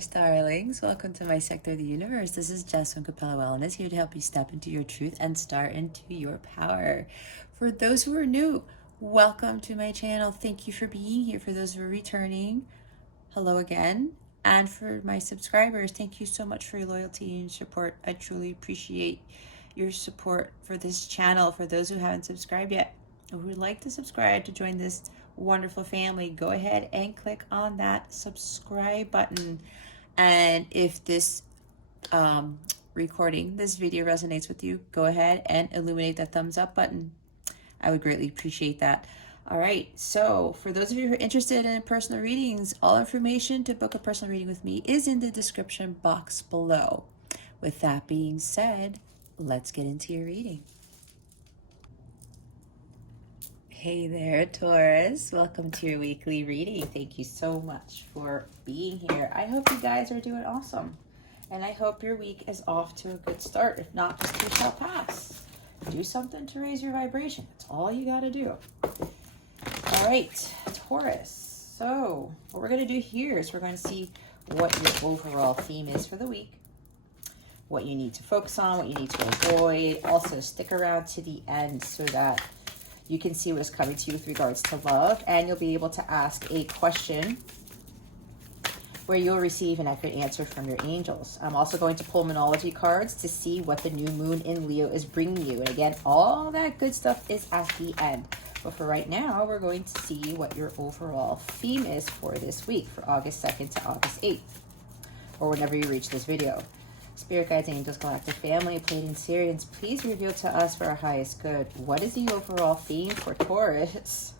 Taurus darlings. Welcome to my sector of the universe. This is Jess from Capella Wellness, here to help you step into your truth and start into your power. For those who are new, welcome to my channel. Thank you for being here. For those who are returning, hello again. And for my subscribers, thank you so much for your loyalty and support. I truly appreciate your support for this channel. For those who haven't subscribed yet, or who would like to subscribe to join this wonderful family, go ahead and click on that subscribe button. And if this this video resonates with you, go ahead and illuminate that thumbs up button. I would greatly appreciate that. All right, so for those of you who are interested in personal readings, all information to book a personal reading with me is in the description box below. With that being said, let's get into your reading. Hey there, Taurus. Welcome to your weekly reading. Thank you so much for being here. I hope you guys are doing awesome. And I hope your week is off to a good start. If not, this too shall pass. Do something to raise your vibration. That's all you got to do. All right, Taurus. So what we're going to do here is we're going to see what your overall theme is for the week, what you need to focus on, what you need to avoid. Also, stick around to the end so that you can see what is coming to you with regards to love, and you'll be able to ask a question where you'll receive an accurate answer from your angels. I'm also going to pull Moonology cards to see what the new moon in Leo is bringing you. And again, all that good stuff is at the end. But for right now, we're going to see what your overall theme is for this week, for August 2nd to August 8th, or whenever you reach this video. Spirit guides, angels, galactic family, Pleiadian Sirians, please reveal to us for our highest good. What is the overall theme for Taurus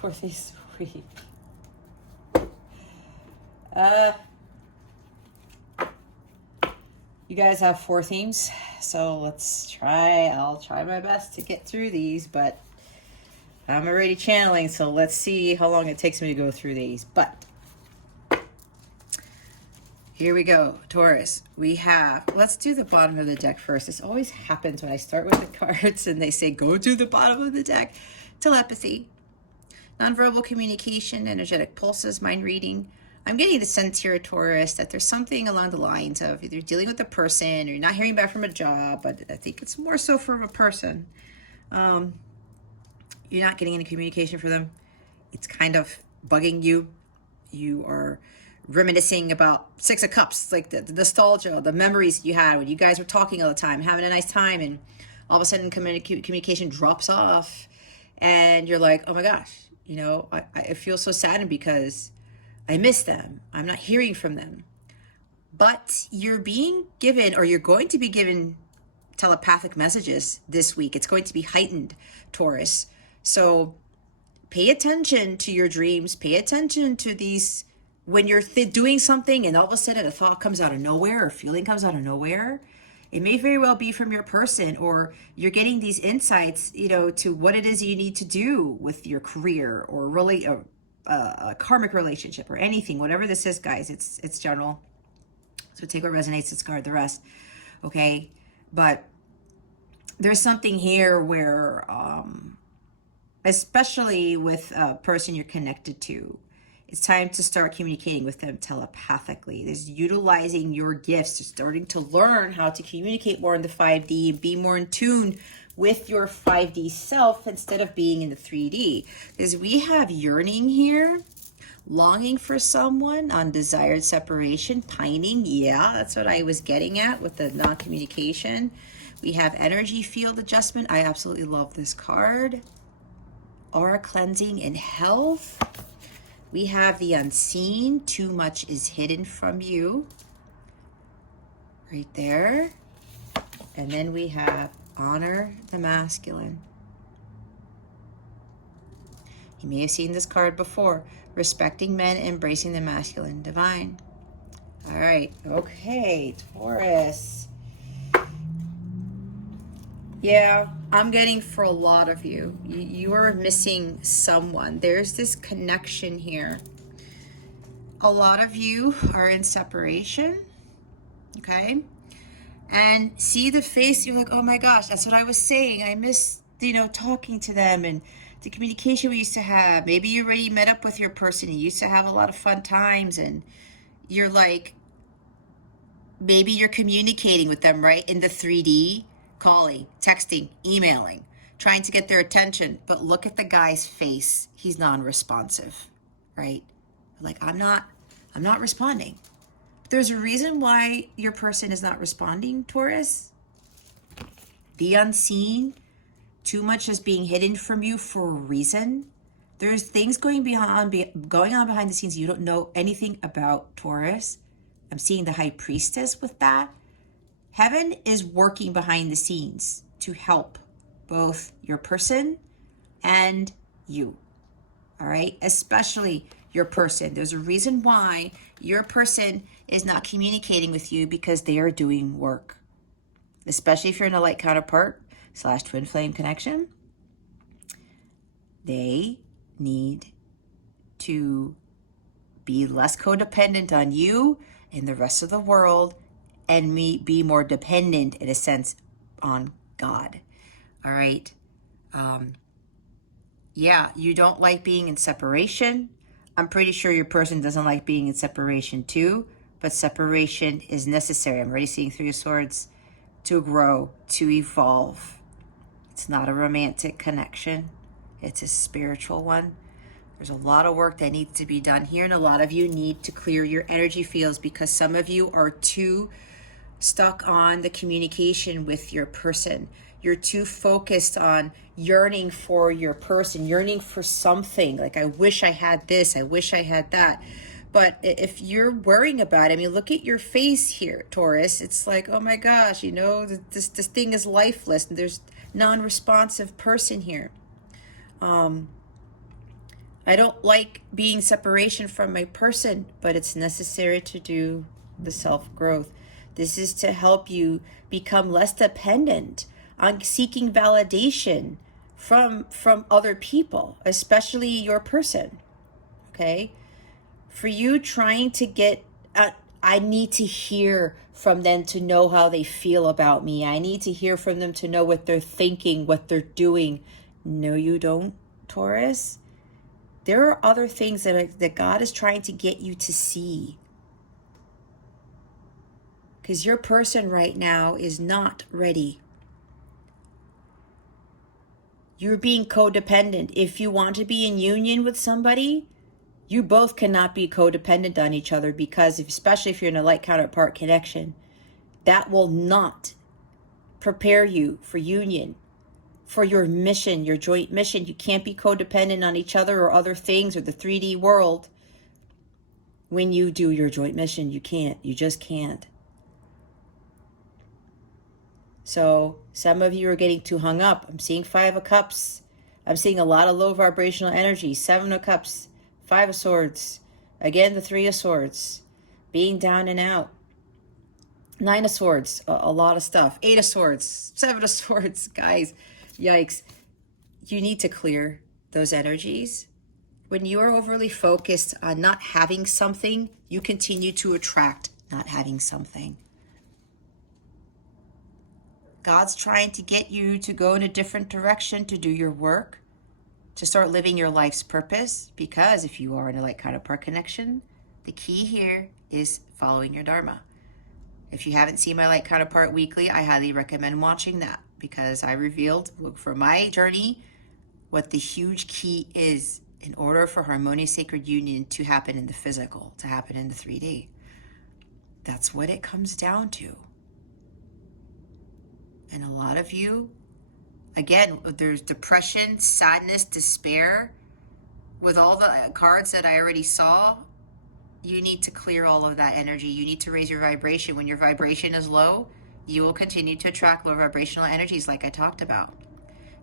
for this week? You guys have 4 themes, so let's try. I'll try my best to get through these, but I'm already channeling, so let's see how long it takes me to go through these. But here we go, Taurus. We have, let's do the bottom of the deck first. This always happens when I start with the cards and they say, go to the bottom of the deck. Telepathy, nonverbal communication, energetic pulses, mind reading. I'm getting the sense here, Taurus, that there's something along the lines of either dealing with a person or you're not hearing back from a job, but I think it's more so from a person. You're not getting any communication from them. It's kind of bugging you. You are reminiscing about 6 of Cups, like the nostalgia, the memories you had when you guys were talking all the time, having a nice time, and all of a sudden communication drops off, and you're like, oh my gosh, you know, I feel so saddened because I miss them. I'm not hearing from them. But you're being given, or you're going to be given, telepathic messages this week. It's going to be heightened, Taurus. So pay attention to your dreams. Pay attention to these. When you're doing something and all of a sudden a thought comes out of nowhere or feeling comes out of nowhere, it may very well be from your person, or you're getting these insights, you know, to what it is you need to do with your career, or really a karmic relationship, or anything, whatever this is, guys. It's general. So take what resonates, discard the rest. Okay. But there's something here where, especially with a person you're connected to, it's time to start communicating with them telepathically. There's utilizing your gifts, to starting to learn how to communicate more in the 5D and be more in tune with your 5D self instead of being in the 3D. Because we have yearning here, longing for someone, undesired separation, pining. Yeah, that's what I was getting at with the non-communication. We have energy field adjustment. I absolutely love this card. Aura cleansing and health. We have the unseen. Too much is hidden from you. Right there. And then we have honor the masculine. You may have seen this card before. Respecting men, embracing the masculine divine. All right. Okay, Taurus. Yeah, I'm getting for a lot of you. You are missing someone. There's this connection here. A lot of you are in separation, okay? And see the face, you're like, oh my gosh, that's what I was saying. I miss talking to them and the communication we used to have. Maybe you already met up with your person and you used to have a lot of fun times, and you're like, maybe you're communicating with them, right? In the 3D, calling, texting, emailing, trying to get their attention. But look at the guy's face. He's non-responsive, right? Like, I'm not responding. There's a reason why your person is not responding, Taurus. The unseen, too much is being hidden from you for a reason. There's things going on behind the scenes you don't know anything about, Taurus. I'm seeing the high priestess with that. Heaven is working behind the scenes to help both your person and you. All right? Especially your person. There's a reason why your person is not communicating with you, because they are doing work. Especially if you're in a light counterpart / twin flame connection. They need to be less codependent on you and the rest of the world, and be more dependent, in a sense, on God. All right? Yeah, you don't like being in separation. I'm pretty sure your person doesn't like being in separation too, but separation is necessary. I'm already seeing 3 of Swords, to grow, to evolve. It's not a romantic connection. It's a spiritual one. There's a lot of work that needs to be done here, and a lot of you need to clear your energy fields, because some of you are too stuck on the communication with your person. You're too focused on yearning for your person, yearning for something. Like, I wish I had this, I wish I had that. But if you're worrying about it, I mean, look at your face here, Taurus. It's like, oh my gosh, this thing is lifeless, and there's non-responsive person here. I don't like being separation from my person, but it's necessary to do the self-growth. This is to help you become less dependent on seeking validation from other people, especially your person, okay? For you trying to get, I need to hear from them to know how they feel about me. I need to hear from them to know what they're thinking, what they're doing. No, you don't, Taurus. There are other things that God is trying to get you to see. Because your person right now is not ready. You're being codependent. If you want to be in union with somebody, you both cannot be codependent on each other, because especially if you're in a light counterpart connection, that will not prepare you for union, for your mission, your joint mission. You can't be codependent on each other or other things or the 3D world when you do your joint mission. You can't. You just can't. So some of you are getting too hung up. I'm seeing 5 of Cups. I'm seeing a lot of low vibrational energy. 7 of Cups, 5 of Swords. Again, the 3 of Swords. Being down and out. 9 of Swords, a lot of stuff. 8 of Swords, 7 of Swords. Guys, yikes. You need to clear those energies. When you are overly focused on not having something, you continue to attract not having something. God's trying to get you to go in a different direction, to do your work, to start living your life's purpose. Because if you are in a light counterpart connection, the key here is following your Dharma. If you haven't seen my Light Counterpart Weekly, I highly recommend watching that, because I revealed for my journey what the huge key is in order for harmonious sacred union to happen in the physical, to happen in the 3D. That's what it comes down to. And a lot of you, again, there's depression, sadness, despair. With all the cards that I already saw, you need to clear all of that energy. You need to raise your vibration. When your vibration is low, you will continue to attract low vibrational energies like I talked about.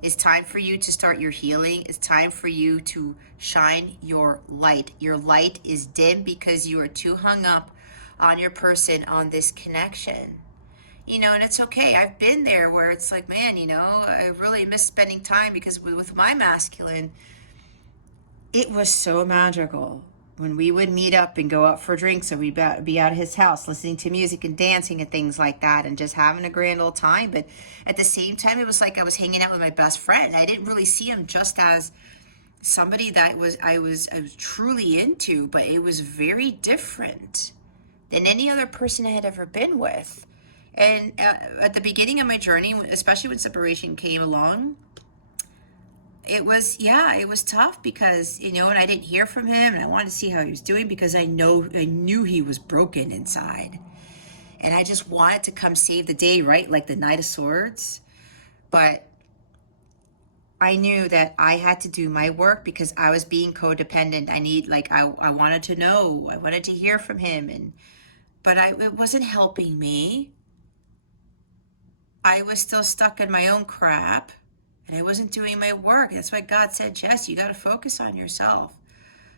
It's time for you to start your healing. It's time for you to shine your light. Your light is dim because you are too hung up on your person, on this connection. And it's okay. I've been there where it's like, man, I really miss spending time, because with my masculine, it was so magical. when we would meet up and go out for drinks, or we'd be out of his house listening to music and dancing and things like that and just having a grand old time. But at the same time, it was like I was hanging out with my best friend. I didn't really see him just as somebody that I was truly into, but it was very different than any other person I had ever been with. And at the beginning of my journey, especially when separation came along, it was tough because, and I didn't hear from him, and I wanted to see how he was doing because I knew he was broken inside. And I just wanted to come save the day, right? Like the Knight of Swords. But I knew that I had to do my work because I was being codependent. I wanted to know, I wanted to hear from him, but it wasn't helping me. I was still stuck in my own crap. And I wasn't doing my work. That's why God said, Jess, you got to focus on yourself.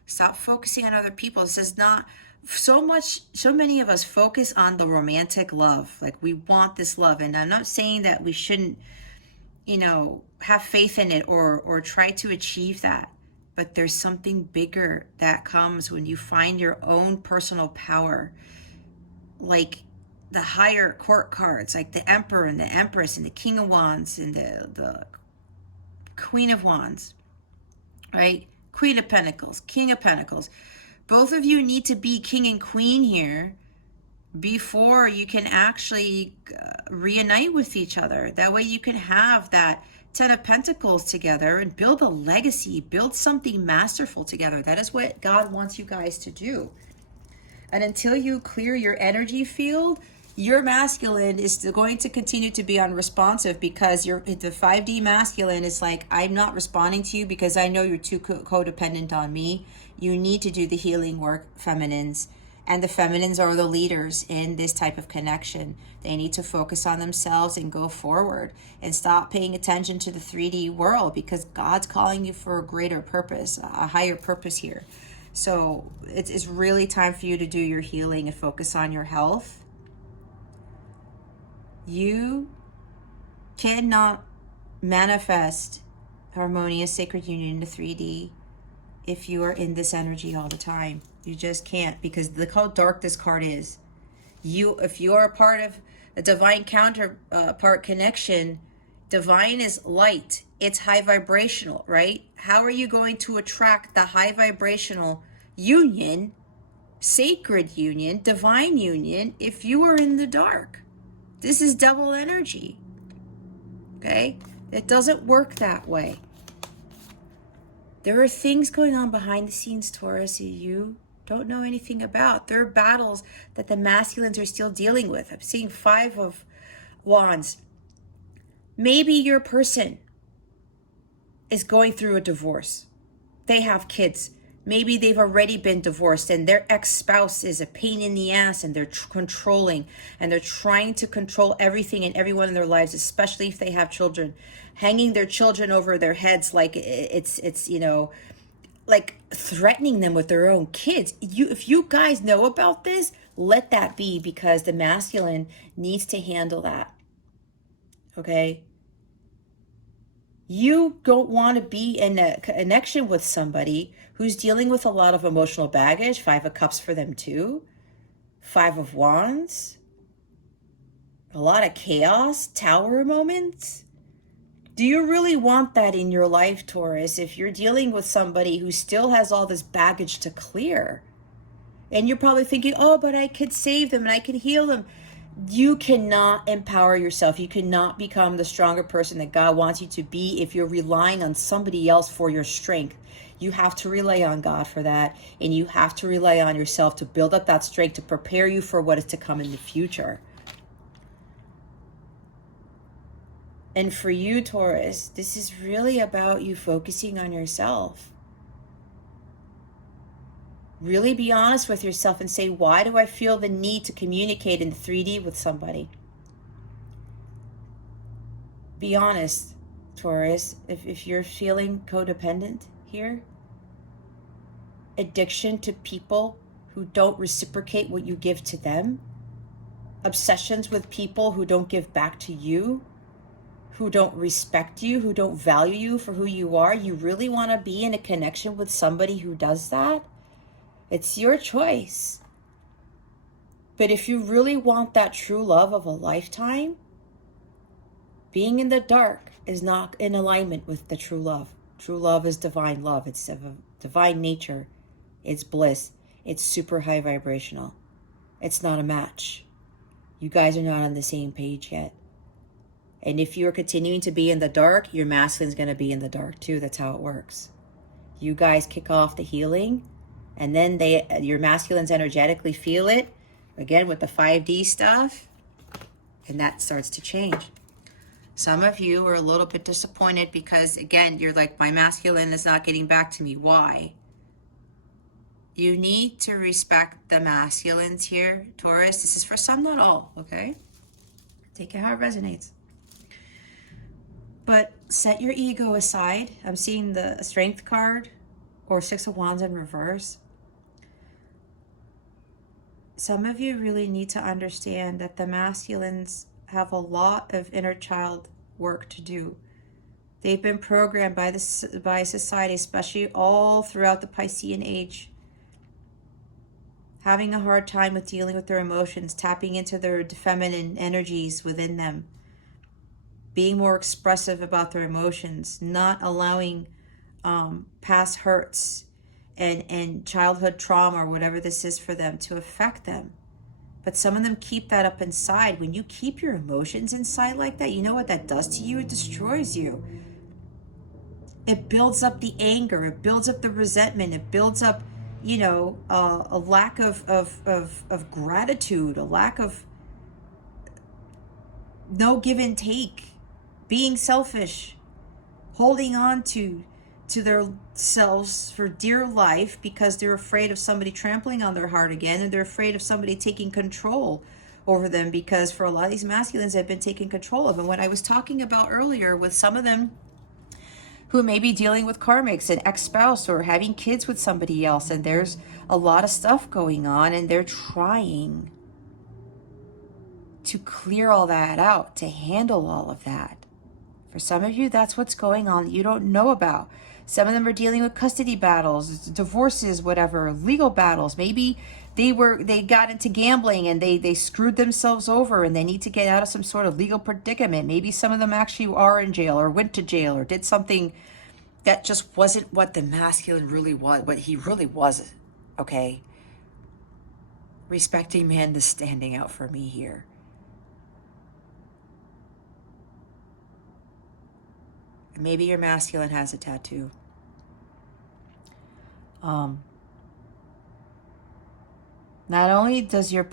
Stop focusing on other people. This is not so many of us focus on the romantic love. Like we want this love. And I'm not saying that we shouldn't, have faith in it or try to achieve that. But there's something bigger that comes when you find your own personal power. Like the higher court cards, like the Emperor and the Empress and the King of Wands and the Queen of Wands, right? Queen of Pentacles, King of Pentacles. Both of you need to be king and queen here before you can actually reunite with each other. That way you can have that 10 of Pentacles together and build a legacy, build something masterful together. That is what God wants you guys to do. And until you clear your energy field, your masculine is still going to continue to be unresponsive because the 5D masculine is like, I'm not responding to you because I know you're too codependent on me. You need to do the healing work, feminines. And the feminines are the leaders in this type of connection. They need to focus on themselves and go forward and stop paying attention to the 3D world because God's calling you for a greater purpose, a higher purpose here. So it's really time for you to do your healing and focus on your health. You cannot manifest harmonious sacred union in the 3D if you are in this energy all the time. You just can't, because look how dark this card is. If you are a part of a divine counterpart connection, divine is light. It's high vibrational, right? How are you going to attract the high vibrational union, sacred union, divine union, if you are in the dark? This is double energy, okay? It doesn't work that way. There are things going on behind the scenes, Taurus, that you don't know anything about. There are battles that the masculines are still dealing with. I'm seeing 5 of Wands. Maybe your person is going through a divorce. They have kids. Maybe they've already been divorced and their ex-spouse is a pain in the ass and they're controlling and they're trying to control everything and everyone in their lives, especially if they have children, hanging their children over their heads like it's like threatening them with their own kids. If you guys know about this, let that be, because the masculine needs to handle that, okay? You don't want to be in a connection with somebody who's dealing with a lot of emotional baggage. 5 of Cups for them too. 5 of Wands. A lot of chaos, Tower moments. Do you really want that in your life, Taurus, if you're dealing with somebody who still has all this baggage to clear? And you're probably thinking, oh, but I could save them and I can heal them. You cannot empower yourself. You cannot become the stronger person that God wants you to be if you're relying on somebody else for your strength. You have to rely on God for that, and you have to rely on yourself to build up that strength to prepare you for what is to come in the future. And for you, Taurus, this is really about you focusing on yourself. Really be honest with yourself and say, why do I feel the need to communicate in 3D with somebody? Be honest, Taurus. If you're feeling codependent here, addiction to people who don't reciprocate what you give to them, obsessions with people who don't give back to you, who don't respect you, who don't value you for who you are, you really want to be in a connection with somebody who does that? It's your choice. But if you really want that true love of a lifetime, being in the dark is not in alignment with the true love. True love is divine love. It's of a divine nature. It's bliss. It's super high vibrational. It's not a match. You guys are not on the same page yet. And if you're continuing to be in the dark, your masculine's going to be in the dark too. That's how it works. You guys kick off the healing, and then your masculines energetically feel it, again with the 5D stuff, and that starts to change. Some of you are a little bit disappointed because, again, you're like, my masculine is not getting back to me. Why? You need to respect the masculines here, Taurus. This is for some, not all, okay? Take it how it resonates. But set your ego aside. I'm seeing the Strength card or Six of Wands in reverse. Some of you really need to understand that the masculines have a lot of inner child work to do. They've been programmed by society, especially all throughout the Piscean age, having a hard time with dealing with their emotions, tapping into their feminine energies within them, being more expressive about their emotions, not allowing past hurts and childhood trauma or whatever this is for them to affect them. But some of them keep that up inside. When you keep your emotions inside like that, you know what that does to you? It destroys you. It builds up the anger. It builds up the resentment. It builds up, a lack of gratitude, a lack of no give and take, being selfish, holding on to their selves for dear life because they're afraid of somebody trampling on their heart again, and they're afraid of somebody taking control over them, because for a lot of these masculines have been taken control of. And what I was talking about earlier with some of them who may be dealing with karmics, an ex-spouse, or having kids with somebody else, and there's a lot of stuff going on, and they're trying to clear all that out, to handle all of that. For some of you, that's what's going on that you don't know about. Some of them are dealing with custody battles, divorces, whatever, legal battles. Maybe they got into gambling and they screwed themselves over and they need to get out of some sort of legal predicament. Maybe some of them actually are in jail or went to jail or did something that just wasn't what the masculine really was, what he really was, okay? Respecting man is standing out for me here. Maybe your masculine has a tattoo. Not only does your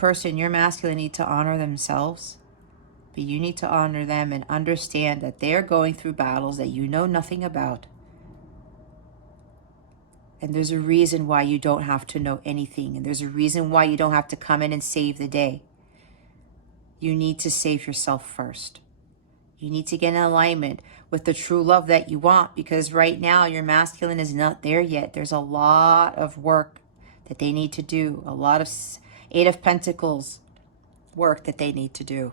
masculine need to honor themselves, but you need to honor them and understand that they're going through battles that you know nothing about. And there's a reason why you don't have to know anything. And there's a reason why you don't have to come in and save the day. You need to save yourself first. You need to get in alignment with the true love that you want, because right now your masculine is not there yet. There's a lot of work that they need to do. A lot of Eight of Pentacles work that they need to do.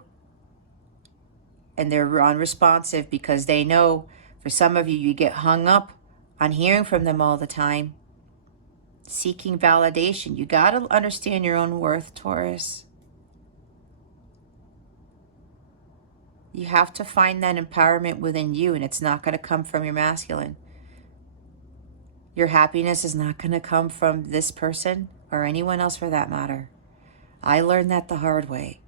And they're unresponsive because they know, for some of you, you get hung up on hearing from them all the time, seeking validation. You got to understand your own worth, Taurus. You have to find that empowerment within you, and it's not going to come from your masculine. Your happiness is not going to come from this person or anyone else for that matter. I learned that the hard way.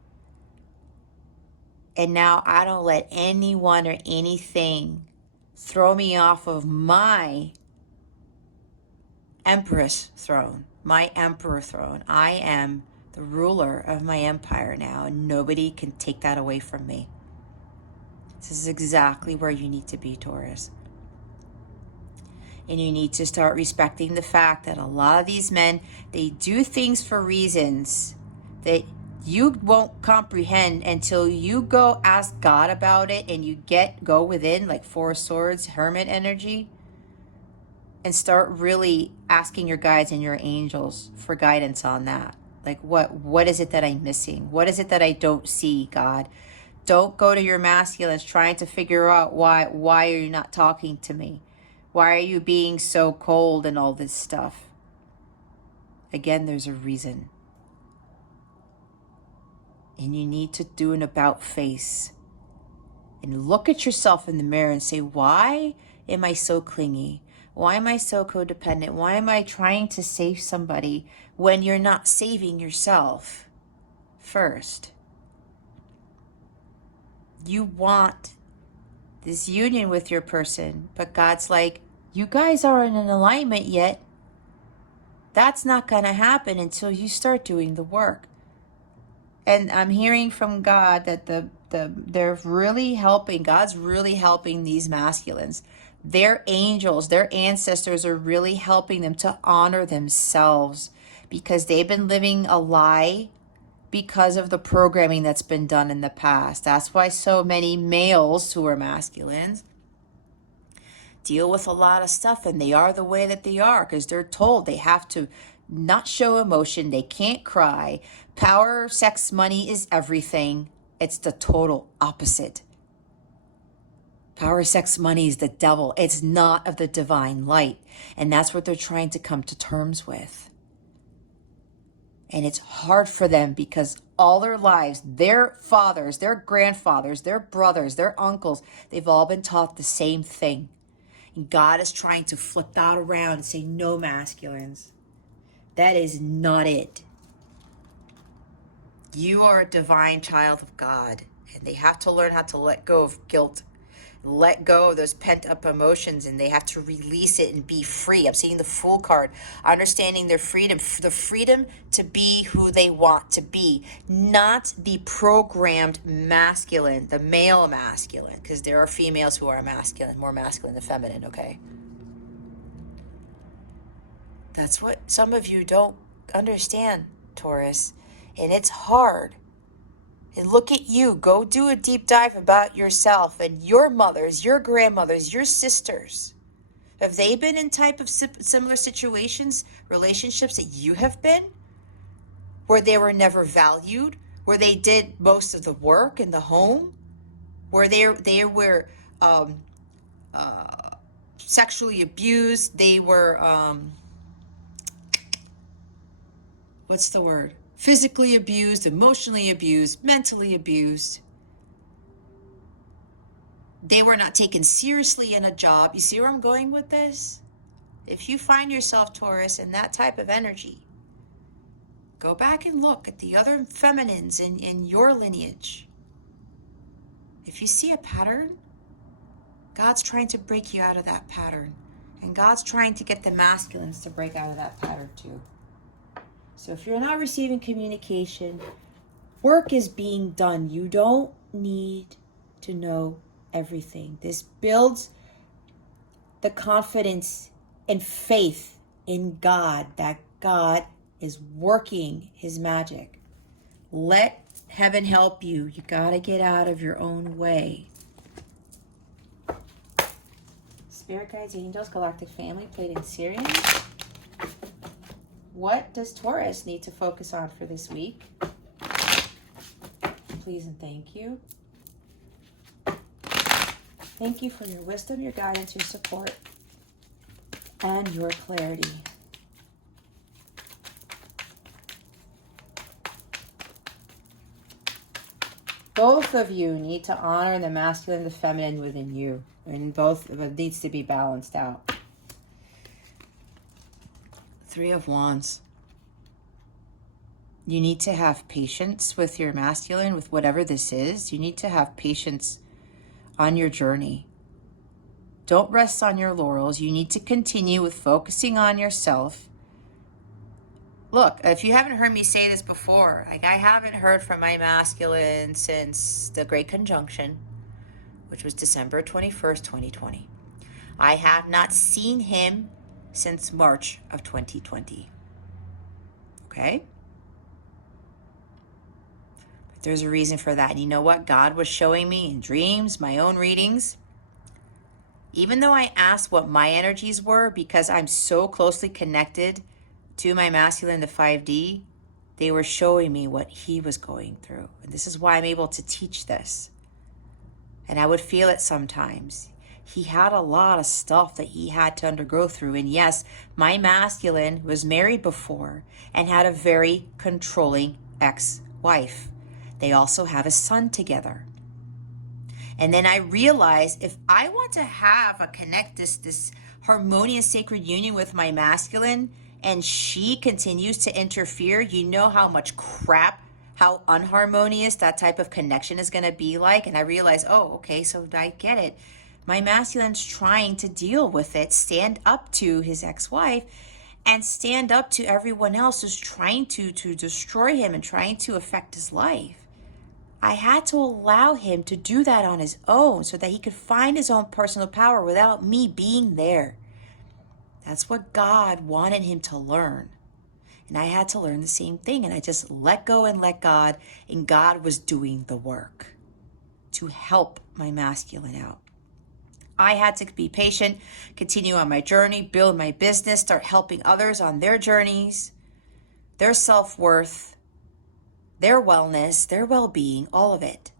And now I don't let anyone or anything throw me off of my Empress throne, my Emperor throne. I am the ruler of my empire now, and nobody can take that away from me. This is exactly where you need to be, Taurus. And you need to start respecting the fact that a lot of these men, they do things for reasons that you won't comprehend until you go ask God about it and you go within, like Four of Swords, Hermit energy, and start really asking your guides and your angels for guidance on that. Like, what is it that I'm missing? What is it that I don't see, God? Don't go to your masculines trying to figure out why are you not talking to me? Why are you being so cold and all this stuff? Again, there's a reason. And you need to do an about face and look at yourself in the mirror and say, why am I so clingy? Why am I so codependent? Why am I trying to save somebody when you're not saving yourself first? You want this union with your person, but God's like, you guys aren't in alignment yet. That's not going to happen until you start doing the work. And I'm hearing from God that they're really helping. God's really helping these masculines. Their angels, their ancestors are really helping them to honor themselves because they've been living a lie because of the programming that's been done in the past. That's why so many males who are masculines deal with a lot of stuff, and they are the way that they are because they're told they have to not show emotion. They can't cry. Power, sex, money is everything. It's the total opposite. Power, sex, money is the devil. It's not of the divine light. And that's what they're trying to come to terms with. And it's hard for them because all their lives, their fathers, their grandfathers, their brothers, their uncles, they've all been taught the same thing. And God is trying to flip that around and say, no, masculines. That is not it. You are a divine child of God. And they have to learn how to let go of guilt. Let go of those pent-up emotions, and they have to release it and be free. I'm seeing the Fool card, understanding their freedom, the freedom to be who they want to be, not the programmed masculine, the male masculine, because there are females who are masculine, more masculine than feminine, okay? That's what some of you don't understand, Taurus, and it's hard. And look at you. Go do a deep dive about yourself and your mothers, your grandmothers, your sisters. Have they been in type of similar situations, relationships that you have been? Where they were never valued? Where they did most of the work in the home? Where they were sexually abused? They were, what's the word? Physically abused, emotionally abused, mentally abused. They were not taken seriously in a job. You see where I'm going with this? If you find yourself, Taurus, in that type of energy, go back and look at the other feminines in your lineage. If you see a pattern, God's trying to break you out of that pattern. And God's trying to get the masculines to break out of that pattern too. So if you're not receiving communication, work is being done. You don't need to know everything. This builds the confidence and faith in God, that God is working his magic. Let heaven help you. You got to get out of your own way. Spirit guides, angels, galactic family, played in Syrian. What does Taurus need to focus on for this week? Please and thank you. Thank you for your wisdom, your guidance, your support, and your clarity. Both of you need to honor the masculine and the feminine within you. And both of it needs to be balanced out. Three of Wands. You need to have patience with your masculine, with whatever this is. You need to have patience on your journey. Don't rest on your laurels. You need to continue with focusing on yourself. Look, if you haven't heard me say this before, like I haven't heard from my masculine since the Great Conjunction, which was December 21st, 2020. I have not seen him since March of 2020. Okay? But there's a reason for that. And you know what? God was showing me in dreams, my own readings. Even though I asked what my energies were, because I'm so closely connected to my masculine, the 5D, they were showing me what he was going through. And this is why I'm able to teach this. And I would feel it sometimes. he had a lot of stuff that he had to undergo through. And yes, my masculine was married before and had a very controlling ex-wife. They also have a son together. And then I realized if I want to have this harmonious sacred union with my masculine, and she continues to interfere, you know how much crap, how unharmonious that type of connection is going to be like. And I realized, oh, okay, so I get it. My masculine's trying to deal with it, stand up to his ex-wife, and stand up to everyone else who's trying to destroy him and trying to affect his life. I had to allow him to do that on his own so that he could find his own personal power without me being there. That's what God wanted him to learn. And I had to learn the same thing. And I just let go and let God. And God was doing the work to help my masculine out. I had to be patient, continue on my journey, build my business, start helping others on their journeys, their self-worth, their wellness, their well-being, all of it.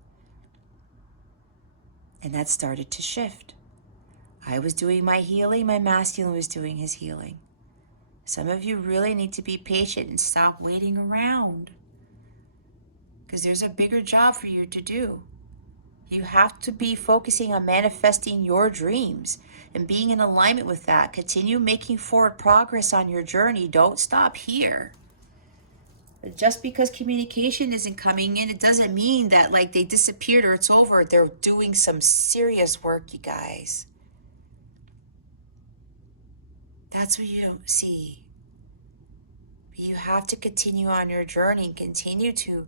And that started to shift. I was doing my healing, my masculine was doing his healing. Some of you really need to be patient and stop waiting around, because there's a bigger job for you to do. You have to be focusing on manifesting your dreams and being in alignment with that. Continue making forward progress on your journey. Don't stop here. Just because communication isn't coming in, it doesn't mean that like they disappeared or it's over. They're doing some serious work, you guys. That's what you don't see. But you have to continue on your journey and continue to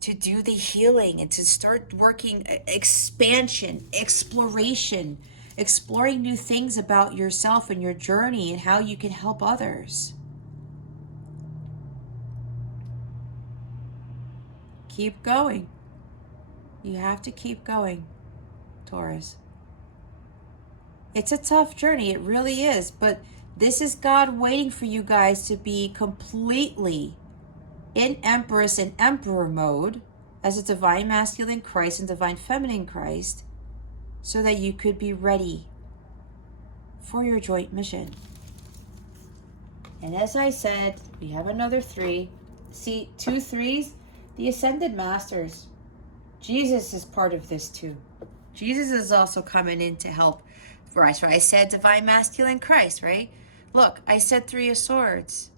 do the healing and to start working expansion, exploration, exploring new things about yourself and your journey and how you can help others. Keep going. You have to keep going, Taurus. It's a tough journey. It really is. But this is God waiting for you guys to be completely in Empress and Emperor mode as a divine masculine Christ and divine feminine Christ, so that you could be ready for your joint mission. And as I said, we have another 3. See, 2 3s. The Ascended Masters. Jesus is part of this too. Jesus is also coming in to help. Right, so I said divine masculine Christ, right? Look, I said 3 of Swords.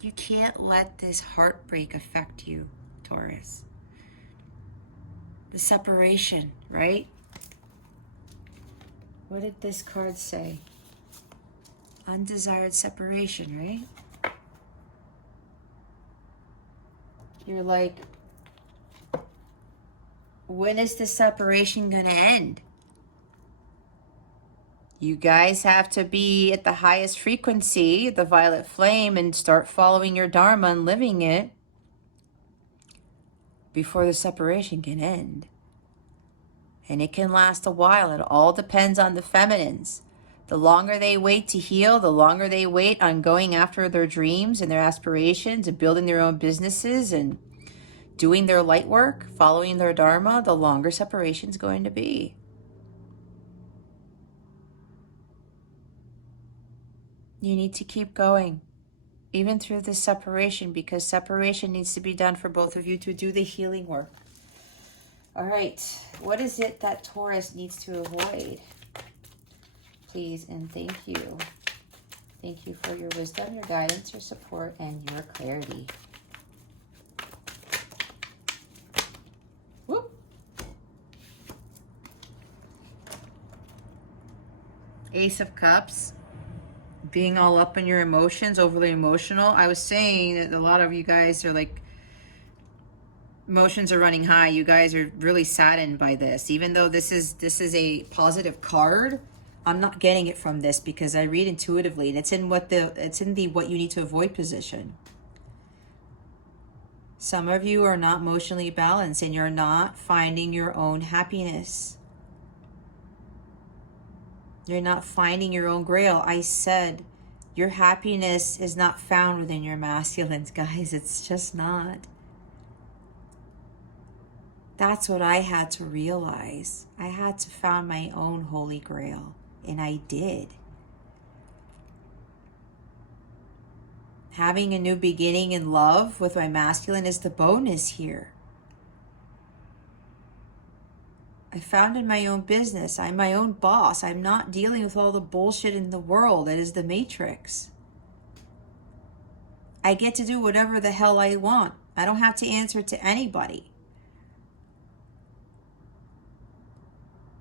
You can't let this heartbreak affect you, Taurus. The separation, right? What did this card say? Undesired separation, right? You're like, when is this separation going to end? You guys have to be at the highest frequency, the violet flame, and start following your dharma and living it before the separation can end. And it can last a while. It all depends on the feminines. The longer they wait to heal, the longer they wait on going after their dreams and their aspirations and building their own businesses and doing their light work, following their dharma, the longer separation's going to be. You need to keep going, even through this separation, because separation needs to be done for both of you to do the healing work. All right, what is it that Taurus needs to avoid? Please and thank you. Thank you for your wisdom, your guidance, your support, and your clarity. Whoop. Ace of Cups. Being all up in your emotions, overly emotional. I was saying that a lot of you guys are like, emotions are running high. You guys are really saddened by this. Even though this is a positive card, I'm not getting it from this because I read intuitively and it's in the what you need to avoid position. Some of you are not emotionally balanced and you're not finding your own happiness. You're not finding your own grail. I said your happiness is not found within your masculines, guys. It's just not. That's what I had to realize. I had to find my own holy grail, and I did. Having a new beginning in love with my masculine is the bonus here. I founded my own business. I'm my own boss. I'm not dealing with all the bullshit in the world that is the matrix. I get to do whatever the hell I want. I don't have to answer to anybody.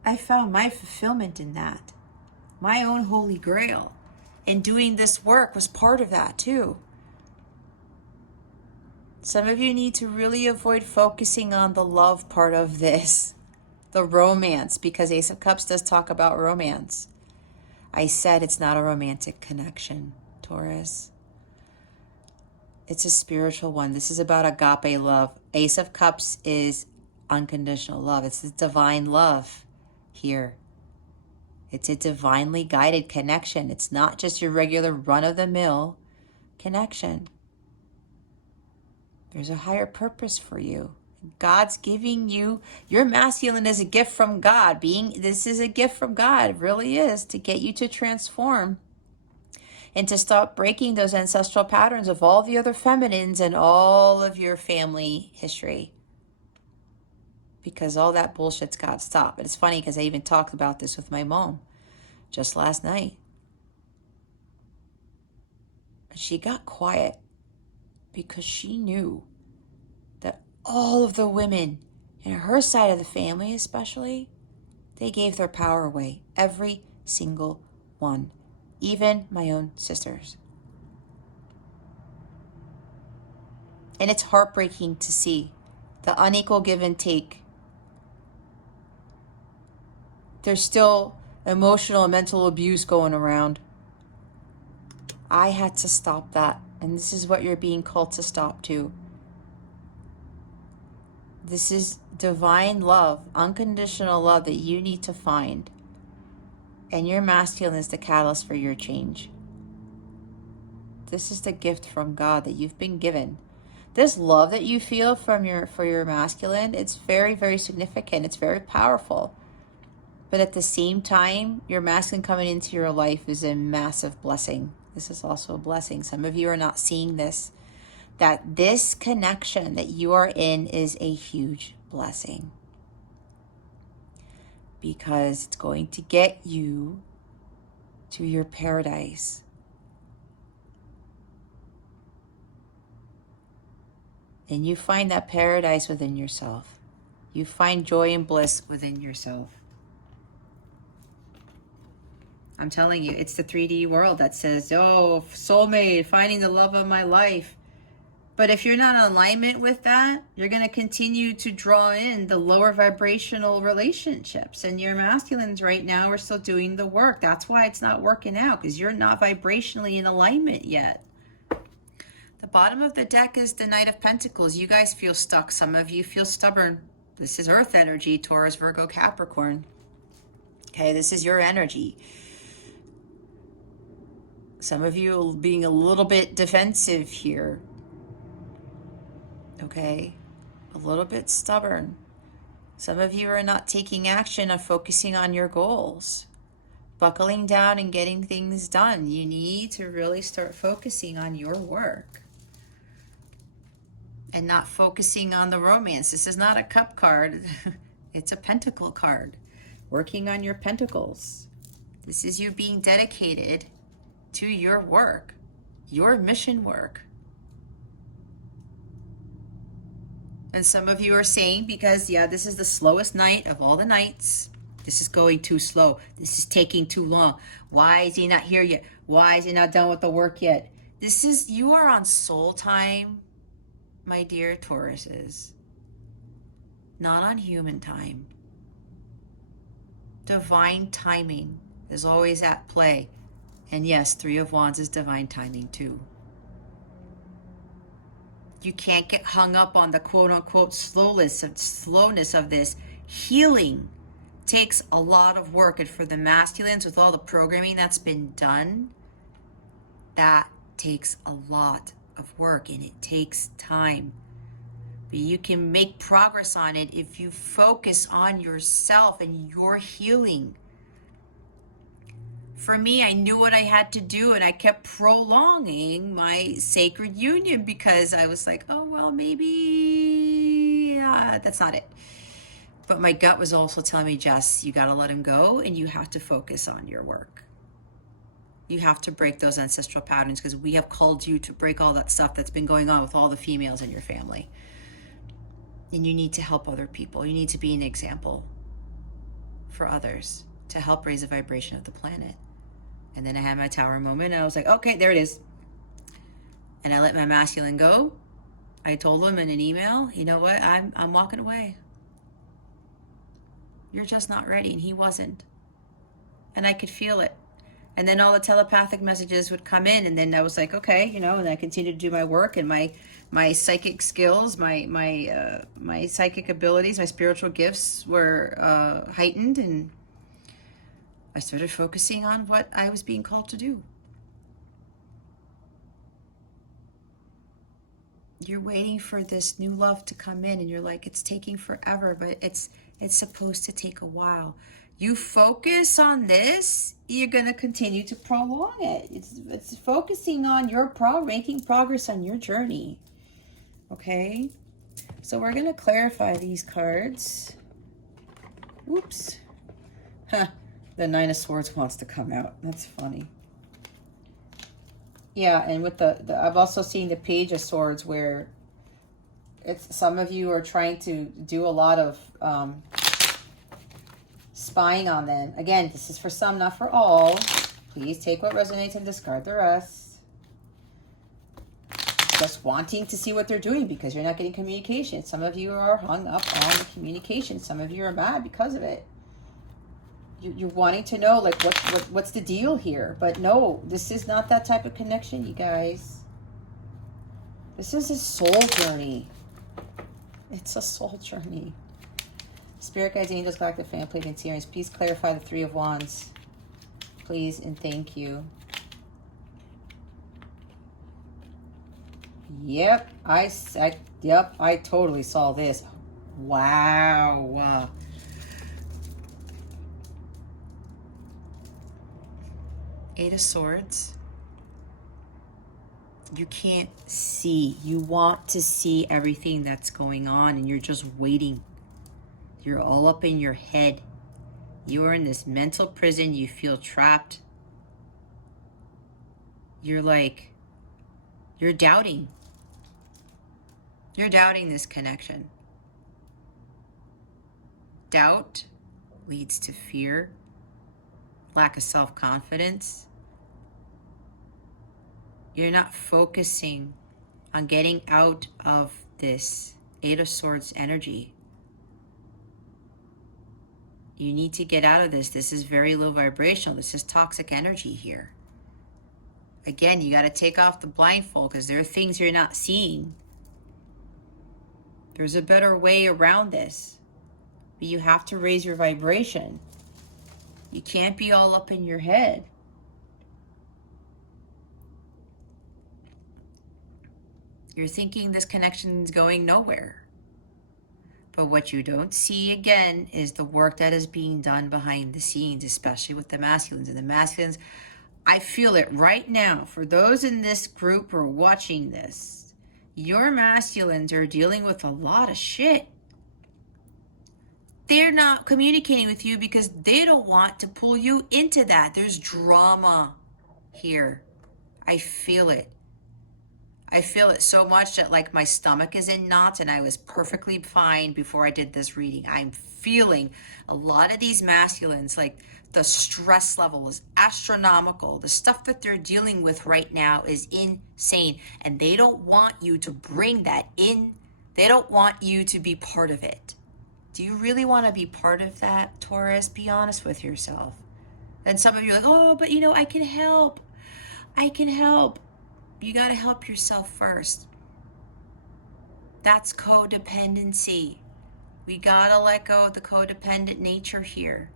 I found my fulfillment in that. My own holy grail. And doing this work was part of that too. Some of you need to really avoid focusing on the love part of this, the romance, because Ace of Cups does talk about romance. I said it's not a romantic connection, Taurus. It's a spiritual one. This is about agape love. Ace of Cups is unconditional love. It's the divine love here. It's a divinely guided connection. It's not just your regular run-of-the-mill connection. There's a higher purpose for you. God's giving you, your masculine is a gift from God. This is a gift from God. It really is, to get you to transform and to stop breaking those ancestral patterns of all the other feminines and all of your family history. Because all that bullshit's got to stop. And it's funny because I even talked about this with my mom just last night. She got quiet because she knew that all of the women in her side of the family especially, they gave their power away. Every single one. Even my own sisters. And it's heartbreaking to see the unequal give and take. There's still emotional and mental abuse going around. I had to stop that. And this is what you're being called to stop too. This is divine love, unconditional love that you need to find. And your masculine is the catalyst for your change. This is the gift from God that you've been given. This love that you feel for your masculine, it's very, very significant. It's very powerful. But at the same time, your masculine coming into your life is a massive blessing. This is also a blessing. Some of you are not seeing this. That this connection that you are in is a huge blessing. Because it's going to get you to your paradise. And you find that paradise within yourself. You find joy and bliss within yourself. I'm telling you, it's the 3D world that says, oh, soulmate, finding the love of my life. But if you're not in alignment with that, you're going to continue to draw in the lower vibrational relationships. And your masculines right now are still doing the work. That's why it's not working out, because you're not vibrationally in alignment yet. The bottom of the deck is the Knight of Pentacles. You guys feel stuck. Some of you feel stubborn. This is Earth energy, Taurus, Virgo, Capricorn. Okay, this is your energy. Some of you being a little bit defensive here. Okay, a little bit stubborn. Some of you are not taking action of focusing on your goals, buckling down and getting things done. You need to really start focusing on your work and not focusing on the romance. This is not a cup card. It's a pentacle card. Working on your pentacles. This is you being dedicated to your work, your mission work. And some of you are saying, because, yeah, this is the slowest night of all the nights. This is going too slow. This is taking too long. Why is he not here yet? Why is he not done with the work yet? This is, you are on soul time, my dear Tauruses. Not on human time. Divine timing is always at play. And yes, Three of Wands is divine timing too. You can't get hung up on the quote-unquote slowness of this. Healing takes a lot of work. And for the masculines, with all the programming that's been done, that takes a lot of work and it takes time. But you can make progress on it if you focus on yourself and your healing. For me, I knew what I had to do, and I kept prolonging my sacred union because I was like, oh, well, maybe that's not it. But my gut was also telling me, Jess, you got to let him go, and you have to focus on your work. You have to break those ancestral patterns, because we have called you to break all that stuff that's been going on with all the females in your family. And you need to help other people. You need to be an example for others to help raise the vibration of the planet. And then I had my tower moment, and I was like, okay, there it is. And I let my masculine go. I told him in an email, you know what, I'm walking away. You're just not ready. And he wasn't. And I could feel it. And then all the telepathic messages would come in, and then I was like, okay, you know, and I continued to do my work, and my psychic skills, my psychic abilities, my spiritual gifts were heightened, and I started focusing on what I was being called to do. You're waiting for this new love to come in, and you're like, it's taking forever, but it's supposed to take a while. You focus on this, you're going to continue to prolong it. It's focusing on your making progress on your journey. Okay? So we're going to clarify these cards. Oops. Huh. The Nine of Swords wants to come out. That's funny. Yeah, and with the I've also seen the Page of Swords, where it's some of you are trying to do a lot of spying on them. Again, this is for some, not for all. Please take what resonates and discard the rest. Just wanting to see what they're doing because you're not getting communication. Some of you are hung up on the communication. Some of you are mad because of it. You're wanting to know, like, what's the deal here? But no, this is not that type of connection, you guys. This is a soul journey. It's a soul journey. Spirit guides, angels, galactic family, plate, and series. Please clarify the Three of Wands. Please and thank you. Yep, I totally saw this. Wow. Eight of Swords. You can't see. You want to see everything that's going on, and you're just waiting. You're all up in your head. You are in this mental prison. You feel trapped. You're doubting. You're doubting this connection. Doubt leads to fear, lack of self-confidence. You're not focusing on getting out of this Eight of Swords energy. You need to get out of this. This is very low vibrational. This is toxic energy here. Again, you got to take off the blindfold because there are things you're not seeing. There's a better way around this. But you have to raise your vibration. You can't be all up in your head. You're thinking this connection is going nowhere. But what you don't see, again, is the work that is being done behind the scenes, especially with the masculines. And the masculines, I feel it right now. For those in this group who are watching this, your masculines are dealing with a lot of shit. They're not communicating with you because they don't want to pull you into that. There's drama here. I feel it. I feel it so much that like my stomach is in knots, and I was perfectly fine before I did this reading. I'm feeling a lot of these masculines, like the stress level is astronomical. The stuff that they're dealing with right now is insane, and they don't want you to bring that in. They don't want you to be part of it. Do you really want to be part of that, Taurus? Be honest with yourself. And some of you are like, oh, but you know, I can help. I can help. You got to help yourself first. That's codependency. We got to let go of the codependent nature here.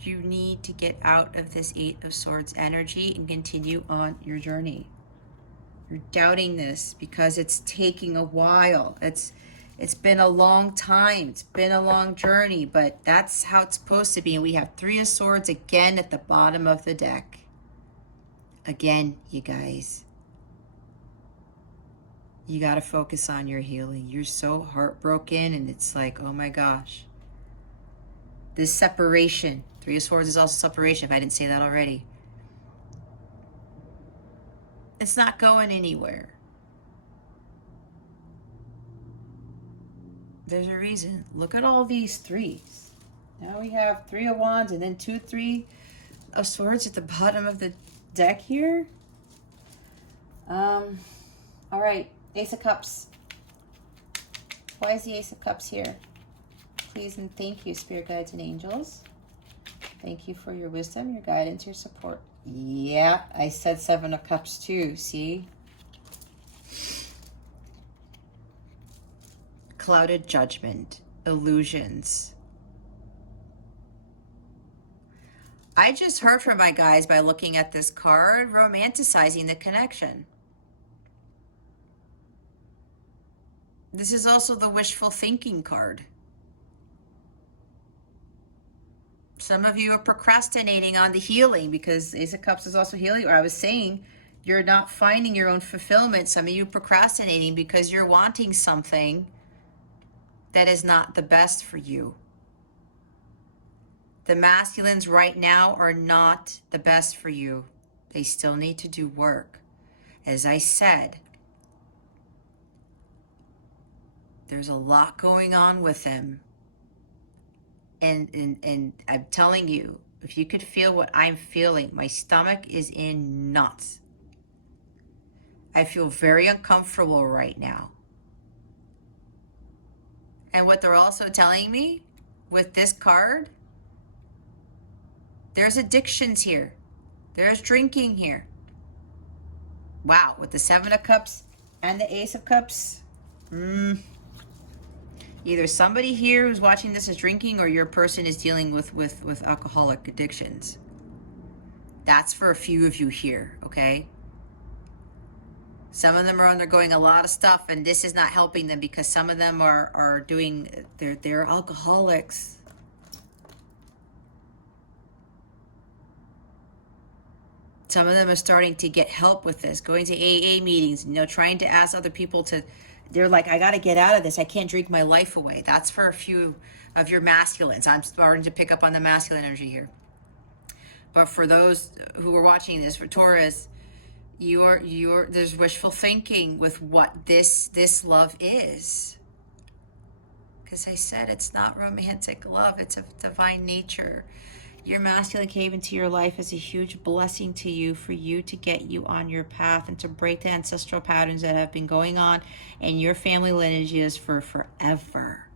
You need to get out of this Eight of Swords energy and continue on your journey. You're doubting this because it's taking a while. It's been a long time. It's been a long journey, but that's how it's supposed to be. And we have Three of Swords again at the bottom of the deck. Again, you guys. You got to focus on your healing. You're so heartbroken, and it's like, oh my gosh. This separation. Three of Swords is also separation, if I didn't say that already. It's not going anywhere. There's a reason. Look at all these threes. Now we have Three of Wands and then Three of Swords at the bottom of the deck here. All right. Ace of Cups. Why is the Ace of Cups here? Please and thank you, Spirit Guides and Angels. Thank you for your wisdom, your guidance, your support. Yeah, I said Seven of Cups too, see? Clouded judgment, illusions. I just heard from my guys by looking at this card, romanticizing the connection. This is also the wishful thinking card. Some of you are procrastinating on the healing because Ace of Cups is also healing. Or I was saying you're not finding your own fulfillment. Some of you procrastinating because you're wanting something that is not the best for you. The masculines right now are not the best for you. They still need to do work. As I said, there's a lot going on with them. And I'm telling you, if you could feel what I'm feeling, my stomach is in knots. I feel very uncomfortable right now. And what they're also telling me with this card, there's addictions here. There's drinking here. Wow, with the Seven of Cups and the Ace of Cups. Either somebody here who's watching this is drinking or your person is dealing with alcoholic addictions. That's for a few of you here, okay? Some of them are undergoing a lot of stuff, and this is not helping them because some of them are doing, they're alcoholics. Some of them are starting to get help with this, going to AA meetings, trying to ask other people to, they're like, I got to get out of this. I can't drink my life away. That's for a few of your masculines. I'm starting to pick up on the masculine energy here. But for those who are watching this, for Taurus, there's wishful thinking with what this love is. Because I said it's not romantic love. It's of divine nature. Your masculine came into your life as a huge blessing to you, for you to get you on your path and to break the ancestral patterns that have been going on in your family lineages for forever.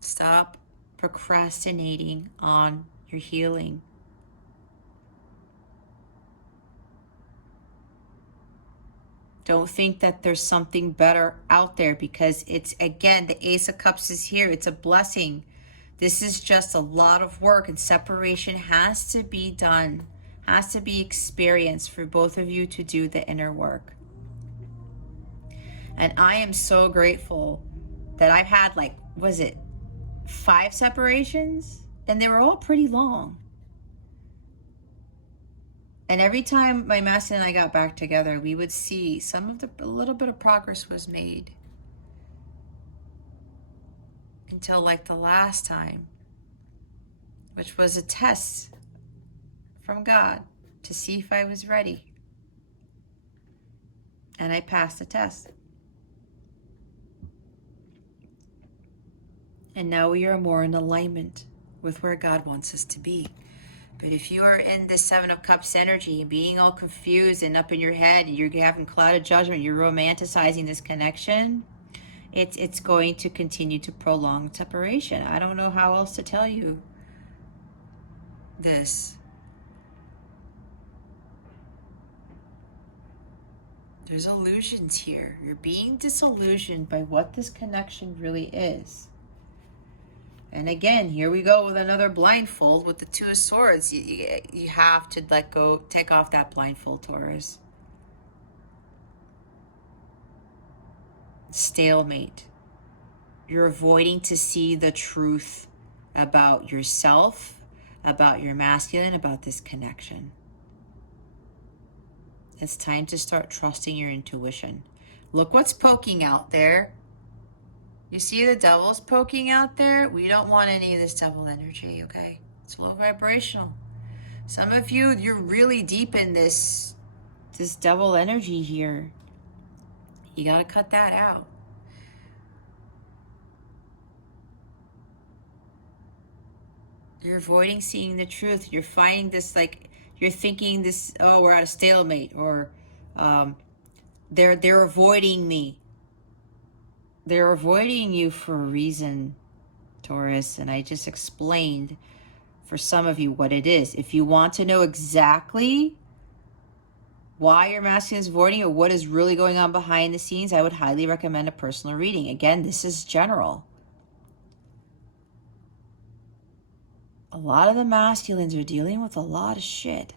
Stop procrastinating on your healing. Don't think that there's something better out there, because it's, again, the Ace of Cups is here. It's a blessing. This is just a lot of work, and separation has to be done, has to be experienced for both of you to do the inner work. And I am so grateful that I've had, like, was it 5 separations? And they were all pretty long. And every time my master and I got back together, we would see a little bit of progress was made. Until like the last time, which was a test from God to see if I was ready. And I passed the test. And now we are more in alignment with where God wants us to be. But if you are in the Seven of Cups energy, being all confused and up in your head, and you're having clouded judgment, you're romanticizing this connection, it's going to continue to prolong separation. I don't know how else to tell you this. There's illusions here. You're being disillusioned by what this connection really is. And again, here we go with another blindfold with the Two of Swords. You have to let go, take off that blindfold, Taurus. Stalemate. You're avoiding to see the truth about yourself, about your masculine, about this connection. It's time to start trusting your intuition. Look what's poking out there. You see the devil's poking out there? We don't want any of this devil energy, okay? It's low vibrational. Some of you, you're really deep in this devil energy here. You got to cut that out. You're avoiding seeing the truth. You're finding this, like, you're thinking this, oh, we're at a stalemate, or they're avoiding me. They're avoiding you for a reason, Taurus, and I just explained for some of you what it is. If you want to know exactly why your masculine is avoiding or what is really going on behind the scenes, I would highly recommend a personal reading. Again, this is general. A lot of the masculines are dealing with a lot of shit.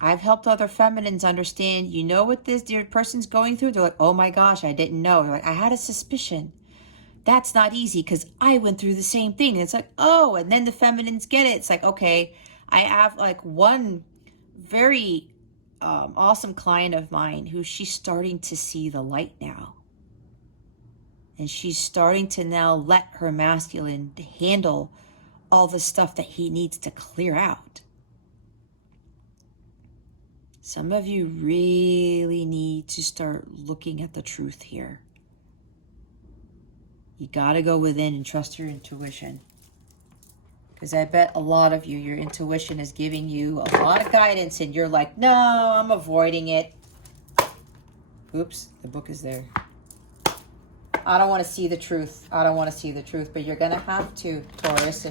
I've helped other feminines understand, you know what this dear person's going through? They're like, oh my gosh, I didn't know. They're like, I had a suspicion. That's not easy because I went through the same thing. And it's like, oh, and then the feminines get it. It's like, okay, I have like one very awesome client of mine who she's starting to see the light now. And she's starting to now let her masculine handle all the stuff that he needs to clear out. Some of you really need to start looking at the truth here. You got to go within and trust your intuition. Because I bet a lot of you, your intuition is giving you a lot of guidance and you're like, no, I'm avoiding it. Oops, the book is there. I don't want to see the truth. I don't want to see the truth. But you're going to have to, Taurus,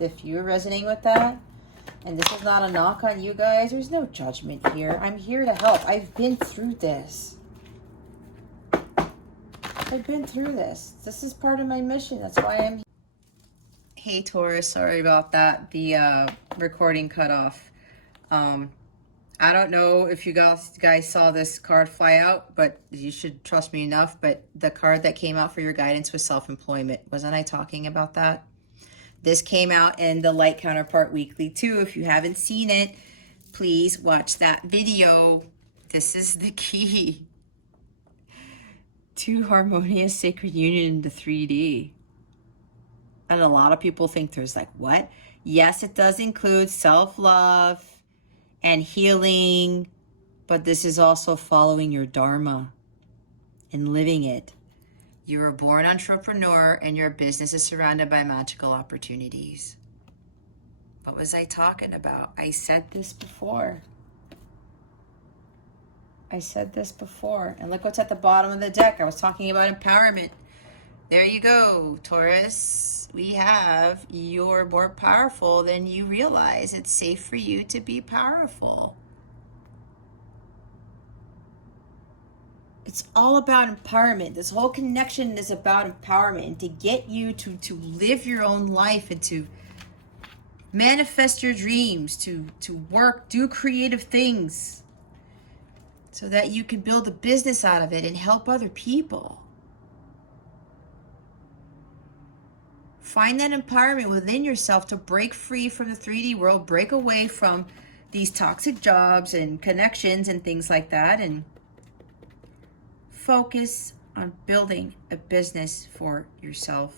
if you're resonating with that. And this is not a knock on you guys. There's no judgment here. I'm here to help. I've been through this. I've been through this. This is part of my mission. That's why I'm here. Hey, Taurus. Sorry about that. The recording cut off. I don't know if you guys saw this card fly out, but you should trust me enough. But the card that came out for your guidance was self-employment. Wasn't I talking about that? This came out in the Light Counterpart Weekly too. If you haven't seen it, please watch that video. This is the key to harmonious sacred union into 3D. And a lot of people think there's like, what? Yes, it does include self-love and healing, but this is also following your dharma and living it. You're a born entrepreneur and your business is surrounded by magical opportunities. What was I talking about? I said this before. And look what's at the bottom of the deck. I was talking about empowerment. There you go, Taurus. We have, you're more powerful than you realize. It's safe for you to be powerful. It's all about empowerment. This whole connection is about empowerment and to get you to live your own life and to manifest your dreams, to work, do creative things so that you can build a business out of it and help other people. Find that empowerment within yourself to break free from the 3D world, break away from these toxic jobs and connections and things like that, and focus on building a business for yourself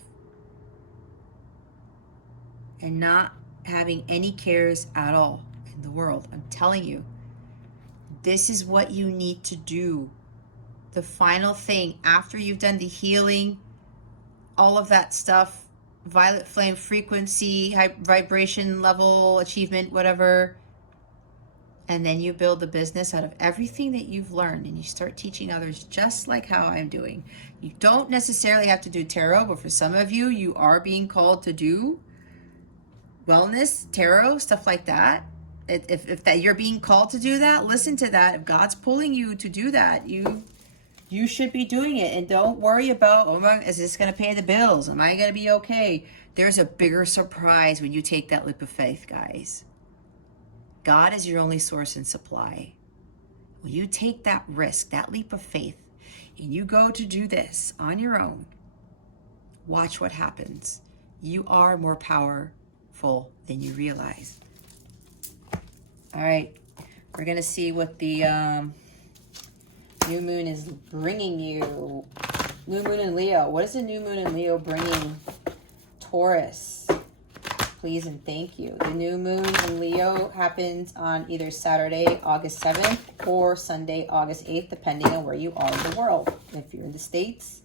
and not having any cares at all in the world. I'm telling you, this is what you need to do. The final thing after you've done the healing, all of that stuff, violet flame frequency, high vibration level, achievement, whatever. And then you build a business out of everything that you've learned and you start teaching others just like how I'm doing. You don't necessarily have to do tarot, but for some of you, you are being called to do wellness, tarot, stuff like that. If that you're being called to do that, listen to that. If God's pulling you to do that, you You should be doing it. And don't worry about, oh my, is this going to pay the bills? Am I going to be okay? There's a bigger surprise when you take that leap of faith, guys. God is your only source and supply. When you take that risk, that leap of faith, and you go to do this on your own, watch what happens. You are more powerful than you realize. All right, we're going to see what the new moon is bringing you. New moon in Leo. What is the new moon in Leo bringing Taurus? Please and thank you. The new moon in Leo happens on either Saturday, August 7th or Sunday, August 8th, depending on where you are in the world. If you're in the States,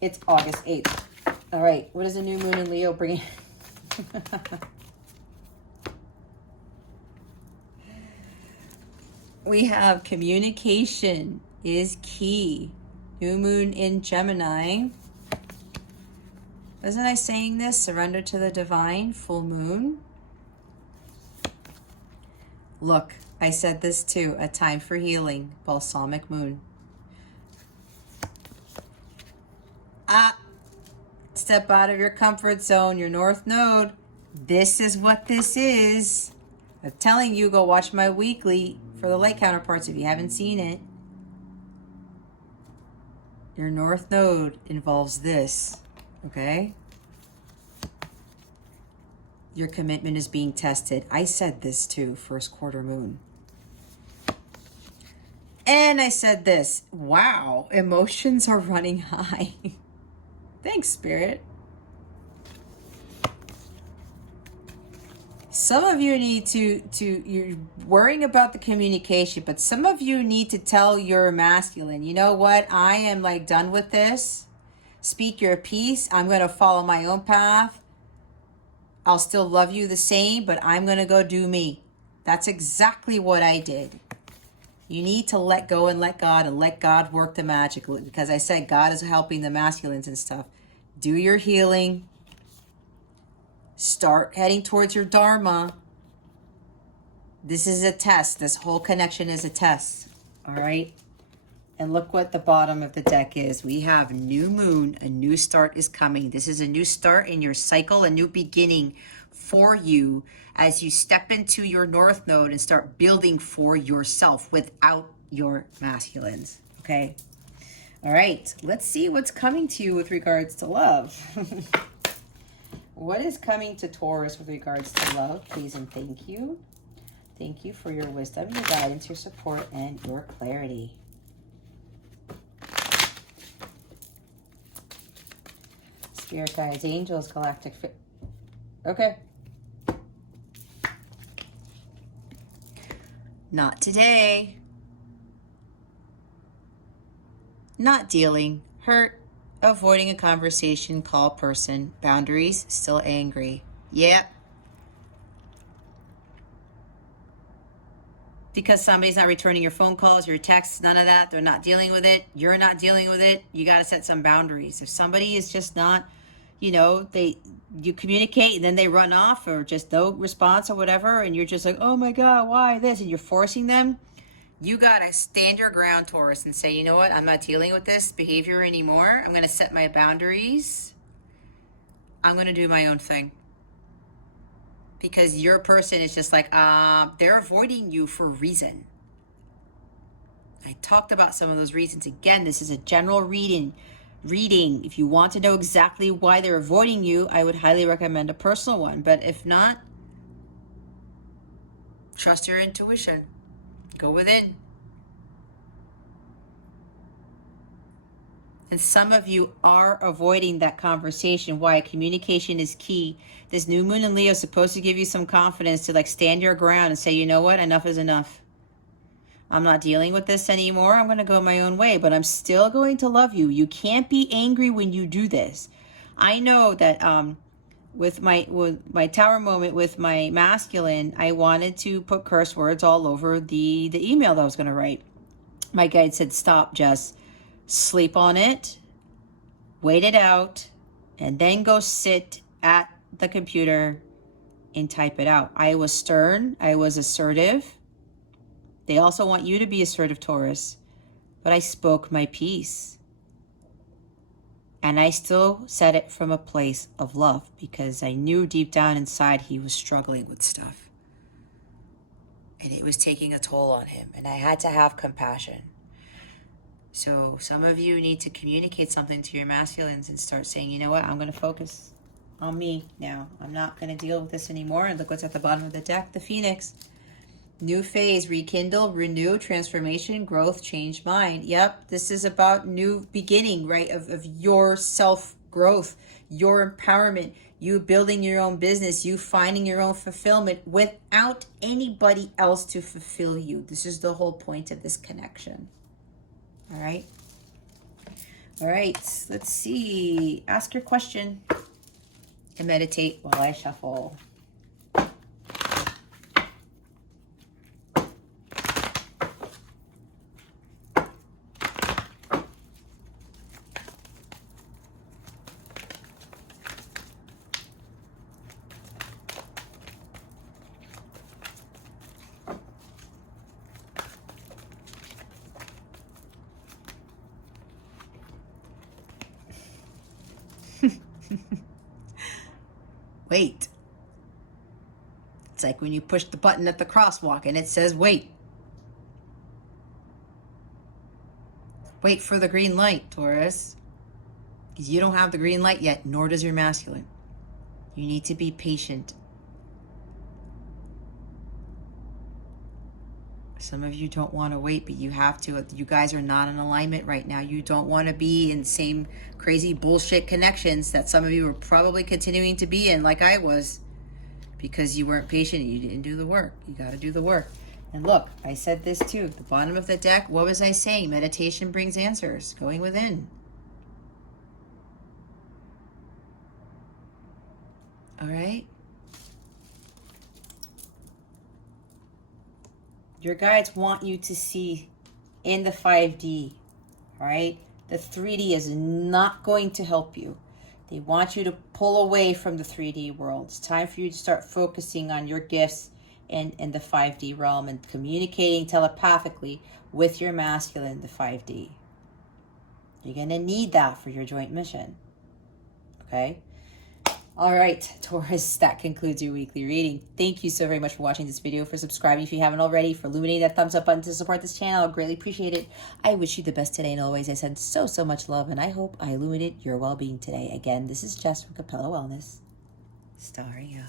it's August 8th. All right, what is the new moon in Leo bringing? We have communication is key. New moon in Gemini. Wasn't I saying this? Surrender to the divine, full moon. Look, I said this too. A time for healing, balsamic moon. Step out of your comfort zone, your north node. This is what this is. I'm telling you, go watch my weekly for the light counterparts if you haven't seen it. Your north node involves this, okay? Your commitment is being tested. I said this too, first quarter moon. And I said this, wow, emotions are running high. Thanks, Spirit. Some of you need to you're worrying about the communication, but some of you need to tell your masculine, you know what? I am like done with this. Speak your piece. I'm going to follow my own path. I'll still love you the same, but I'm going to go do me. That's exactly what I did. You need to let go and let God work the magic, because I said God is helping the masculines and stuff. Do your healing. Start heading towards your Dharma. This is a test. This whole connection is a test. All right? And look what the bottom of the deck is. We have new moon. A new start is coming. This is a new start in your cycle, a new beginning for you as you step into your north node and start building for yourself without your masculines. Okay? All right. Let's see what's coming to you with regards to love. What is coming to Taurus with regards to love? Please and thank you. Thank you for your wisdom, your guidance, your support, and your clarity. Spirit guides, angels, galactic. Okay. Not today. Not dealing. Hurt. Avoiding a conversation, call person, boundaries, still angry. Yep. Because somebody's not returning your phone calls, your texts, none of that. They're not dealing with it. You're not dealing with it. You got to set some boundaries. If somebody is just not, you communicate and then they run off or just no response or whatever, and you're just like, oh my God, why this? And you're forcing them. You got to stand your ground, Taurus, and say, you know what? I'm not dealing with this behavior anymore. I'm going to set my boundaries. I'm going to do my own thing. Because your person is just like, they're avoiding you for a reason. I talked about some of those reasons. Again, this is a general reading. If you want to know exactly why they're avoiding you, I would highly recommend a personal one. But if not, trust your intuition. Go within. And some of you are avoiding that conversation. Why? Communication is key. This new moon in Leo is supposed to give you some confidence to stand your ground and say, you know what? Enough is enough. I'm not dealing with this anymore. I'm going to go my own way, but I'm still going to love you. You can't be angry when you do this. I know that with my tower moment with my masculine, I wanted to put curse words all over the email that I was going to write. My guide said, stop, Jess. Sleep on it, wait it out, and then go sit at the computer and type it out. I was stern. I was assertive. They also want you to be assertive, Taurus. but I spoke my piece. And I still said it from a place of love because I knew deep down inside he was struggling with stuff. And it was taking a toll on him. And I had to have compassion. So some of you need to communicate something to your masculines and start saying, you know what, I'm going to focus on me now. I'm not going to deal with this anymore. And look what's at the bottom of the deck, the Phoenix. New phase, rekindle, renew, transformation, growth, change mind. Yep, this is about new beginning, right? Of your self-growth, your empowerment, you building your own business, you finding your own fulfillment without anybody else to fulfill you. This is the whole point of this connection. All right? All right, let's see. Ask your question and meditate while I shuffle. Wait. It's like when you push the button at the crosswalk and it says wait. Wait for the green light, Taurus. Because you don't have the green light yet, nor does your masculine. You need to be patient. Some of you don't want to wait, but you have to. You guys are not in alignment right now. You don't want to be in the same crazy bullshit connections that some of you are probably continuing to be in, like I was, because you weren't patient and you didn't do the work. You got to do the work. And look, I said this too. The bottom of the deck, what was I saying? Meditation brings answers. Going within. All right? Your guides want you to see in the 5D, all right? The 3D is not going to help you. They want you to pull away from the 3D world. It's time for you to start focusing on your gifts in the 5D realm and communicating telepathically with your masculine, the 5D. You're going to need that for your joint mission, okay? All right, Taurus, that concludes your weekly reading. Thank you so very much for watching this video, for subscribing if you haven't already, for illuminating that thumbs up button to support this channel. I greatly appreciate it. I wish you the best today and always. I send so much love, and I hope I illuminate your well-being today. Again, this is Jess from Capella Wellness. Staria.